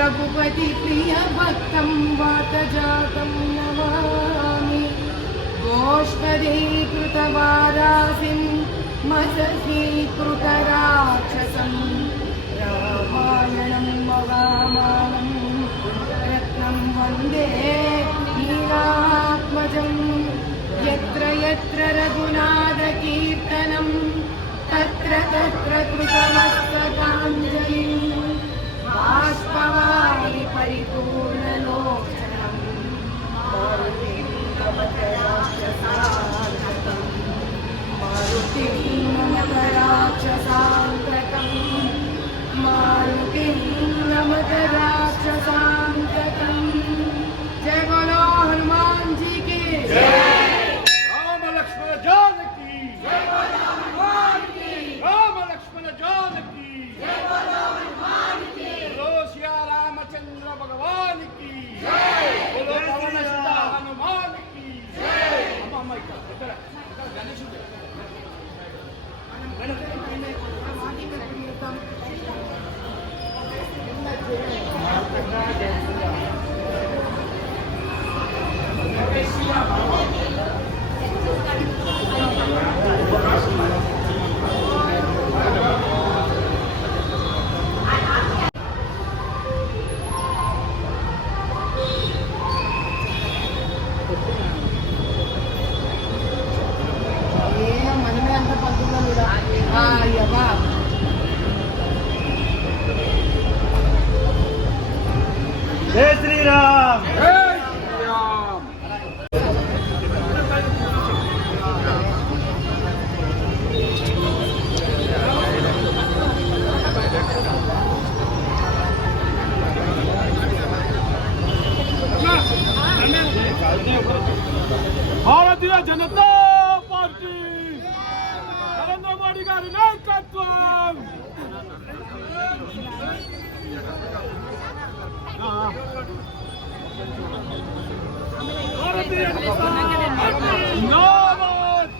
रघुपति प्रिय भक्तं वातजातं नमामि गोष्पदीकृतवारासिं मदसीकृतराक्षसं रामायणं महामानं रत्नं वन्दे नीलात्मजं यत्र यत्र रघुनाथकीर्तनं तत्र तत्र कृतमस्तकाञ्जलिं बाष्पवारि परिपूर्णलोचनं मारुतिं नमत राक्षसान्तकं मारुतिं नमत राक्षसान्तकं जय बोलो हनुमान जी की जय। राम लक्ष्मण जानकी जय बोलो हनुमान की। राम लक्ष्मण जानकी जय बोलो हनुमान की। बोलो सिया रामचंद्र भगवान की जय। बोलो पवन सुत हनुमान की जय। अम्मा ఇక్కడ గణేష్ మనమే అంత పంతున్నా కూడా అయ్యవా జై శ్రీరామ్ జై శ్రీరామ్। భారతీయ జనతా పార్టీ నరేంద్ర మోడీ గారి నాయకత్వం। భారతీయ జనతా పార్టీ జిందాబాద్।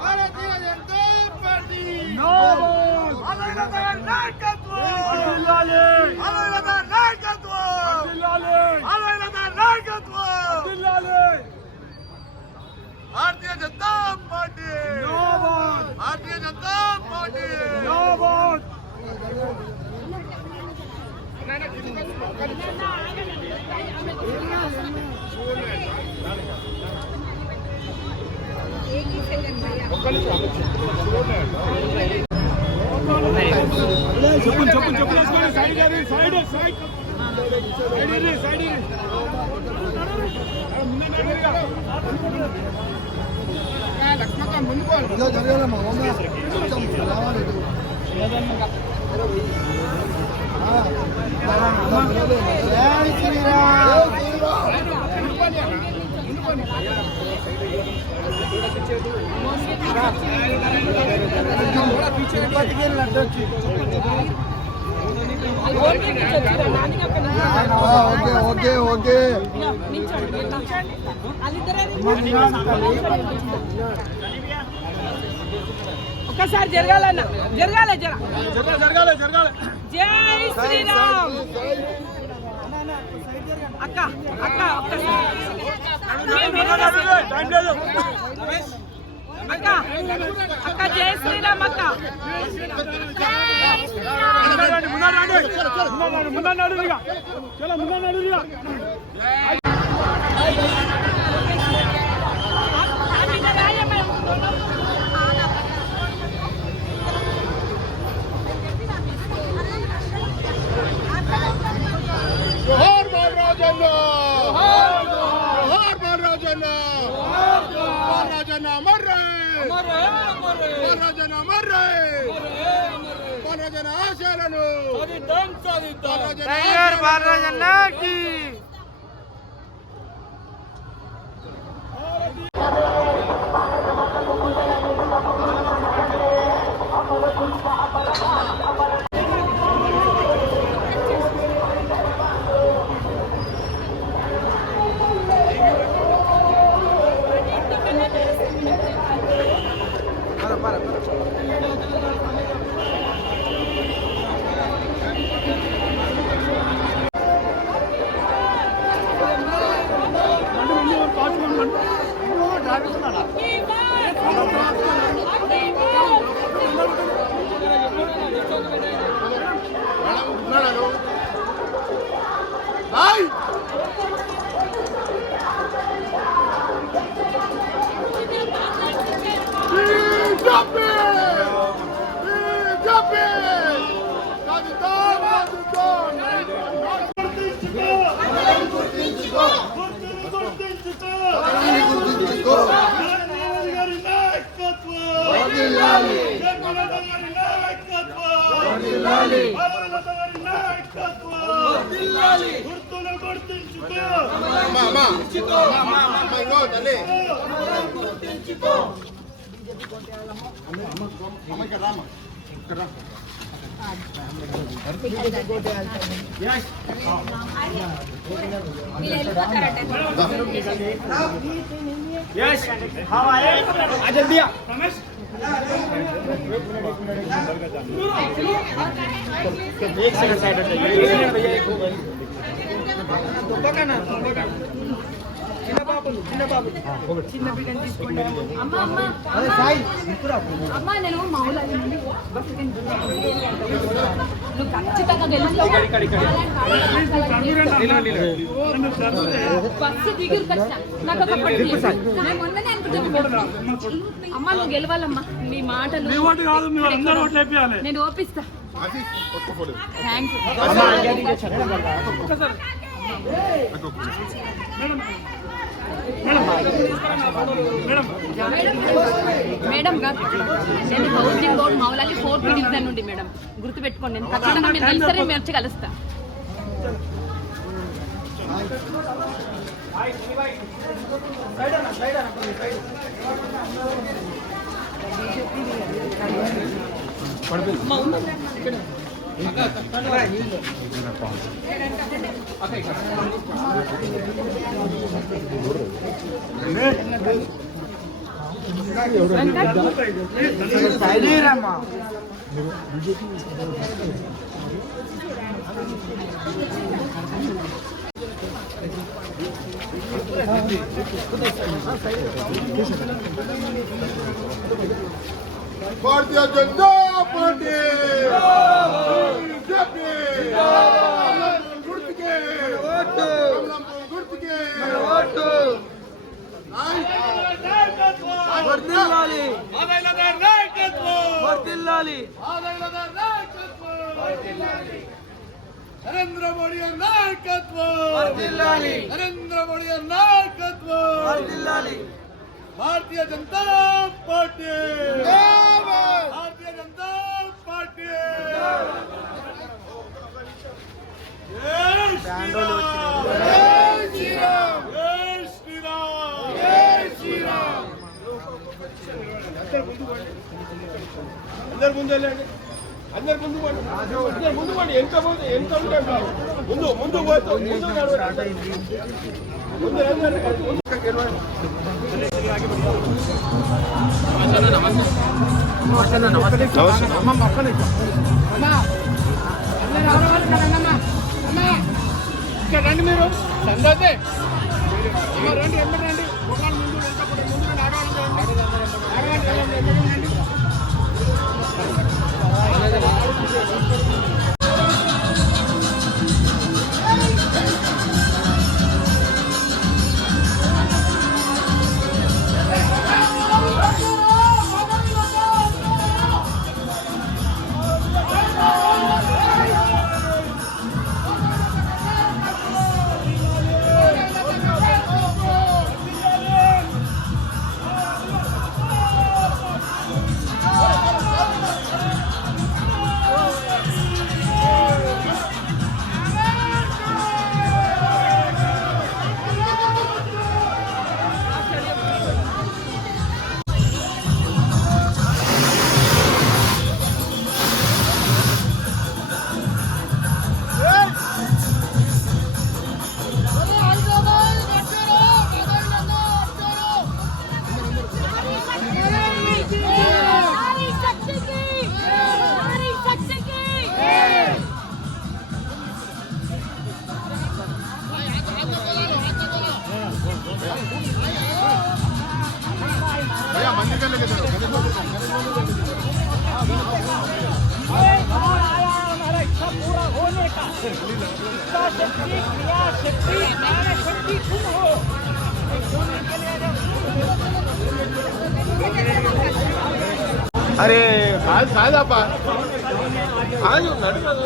భారతీయ జనతా పార్టీ జిందాబాద్। అమరనాథ నాయకత్వం జిల్లాలే। అమరనాథ నాయకత్వం జిల్లాలే। అమరనాథ నాయకత్వం జిల్లాలే। भारतीय जनता पार्टी जिंदाबाद। भारतीय जनता पार्टी जिंदाबाद। ఓకే ఓకే ఒక్కసారి జరగాలన్న జరగాలి జరగాలి జరగాలి। జై శ్రీరామ్ అక్క అక్క ఒక్కసారి అక్క జై శ్రీరామ్ అక్క. జోహార్ బాలరాజన్న, జోహార్ బాలరాజన్న, బాలరాజన్న మర్రే, బాలరాజన్న మర్రే, బాలరాజన్న ఆశయాలను బాలరాజన్నకి Ay! यस हाँ आए आ जल्दी आ रमेश एक सेकंड साइड हट जाइए भैया एक पकड़ना చిన్న బిడ్డని తీసుకోండి అమ్మ అమ్మ అరే సాయి అమ్మ నేను మౌలాలి నుండి నువ్వు ఖచ్చితంగా గెలుస్తావు బస్సు దిగురు కచ్చా నాకు ఒక పట్టు నేను మొన్ననే అనుకుంటున్నా అమ్మ నువ్వు గెలవాలమ్మా నీ మాటలు నేను ఓపిస్తా థ్యాంక్స్ మేడం గారు నేను housing board Moula Ali 4th division నుండి మేడం గుర్తుపెట్టుకోండి నేను ఖచ్చితంగా మీరు కలిసరి మెర్చి కలుస్తా Bharatiya Janata party Narendra Modi नायकत्व Narendra Modi नायकत्व Bharatiya Janata party Bharatiya Janata party जय श्री राम जय श्री राम जय श्री राम जय श्री राम अंदर ముందు వెళ్ళండి అందరు ముందు పోండి అందరు ముందు పోండి ఎంత ఉంటే ముందు ముందు పోతే ముందు నడవండి ముందు ఇక్కడ రండి మీరు సందతే రండి రండి ముందు నడవండి अरे కాదప్పా కాదు ఉన్నాడు కదా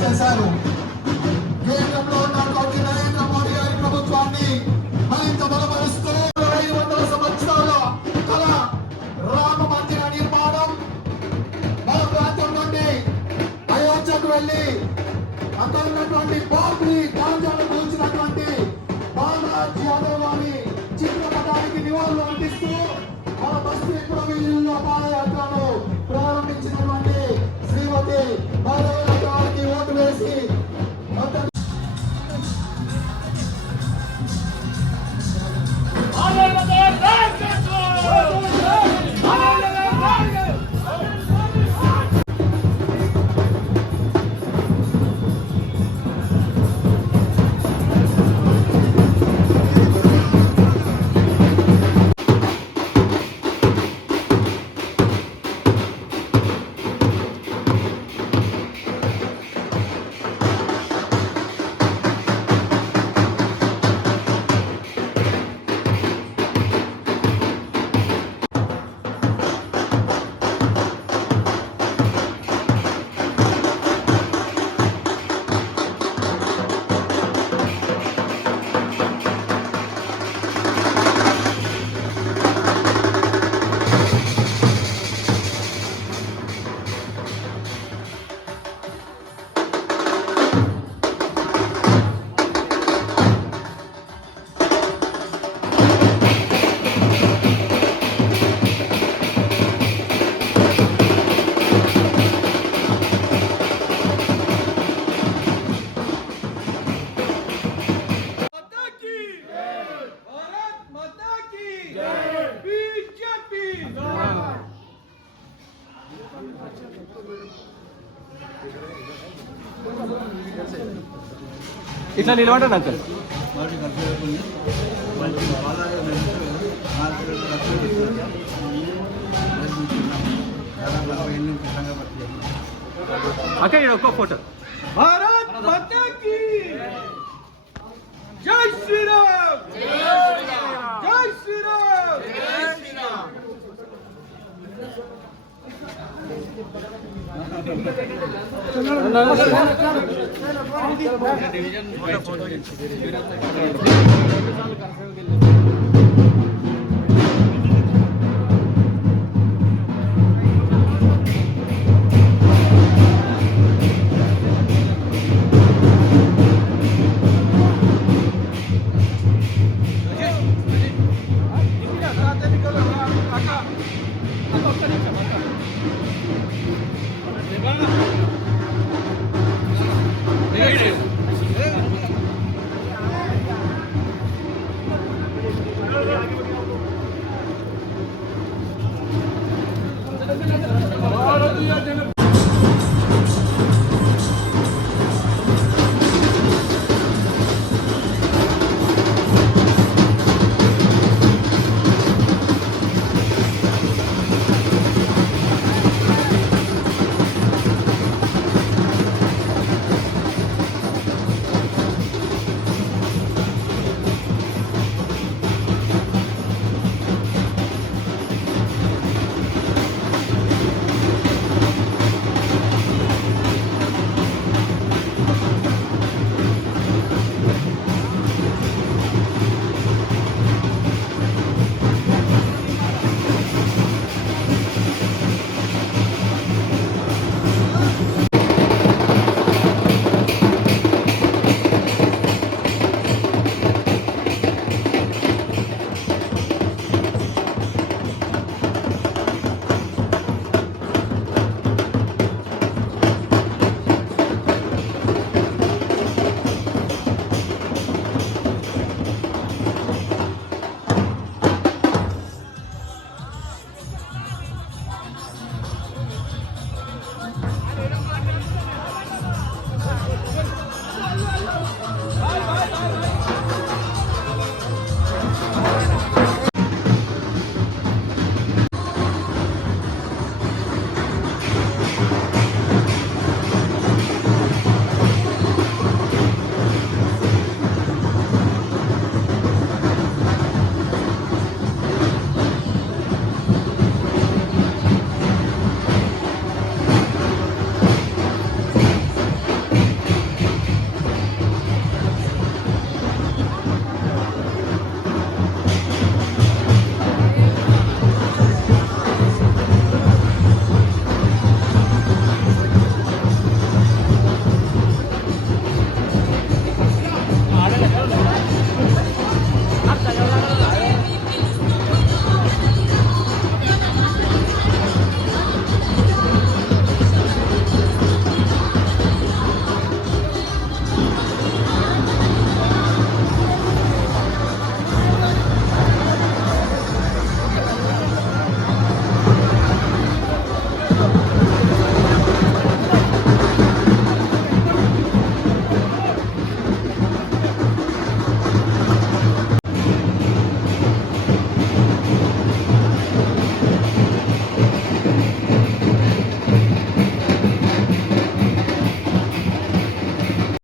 చేశారు. కేంద్రంలో ఉన్నటువంటి నరేంద్ర మోడీ గారి ప్రభుత్వాన్ని మరింత బలపరుస్తూ 500 సంవత్సరాల కళ రామ మందిర నిర్మాణం మన ప్రాంతం నుండి అయోధ్యకు వెళ్ళి అక్కడ ఉన్నటువంటి బాబ్రీ గాంజాను కూల్చినటువంటి బాలాజీ యాదవ్ గారి చిత్రపటానికి నివాళులు అందిస్తూ మన బస్తీ ప్రవీణుల పాదయాత్రను ప్రారంభించినటువంటి శ్రీమతి గారికి ఓటు వేసి ఇట్లా నిలబడండి అంతే. అక్క ఇక్కడ ఒక్క ఫోటో. భారత్ మాతా కీ జై శ్రీరామ్, జై శ్రీరామ్. భారతీయ జనతా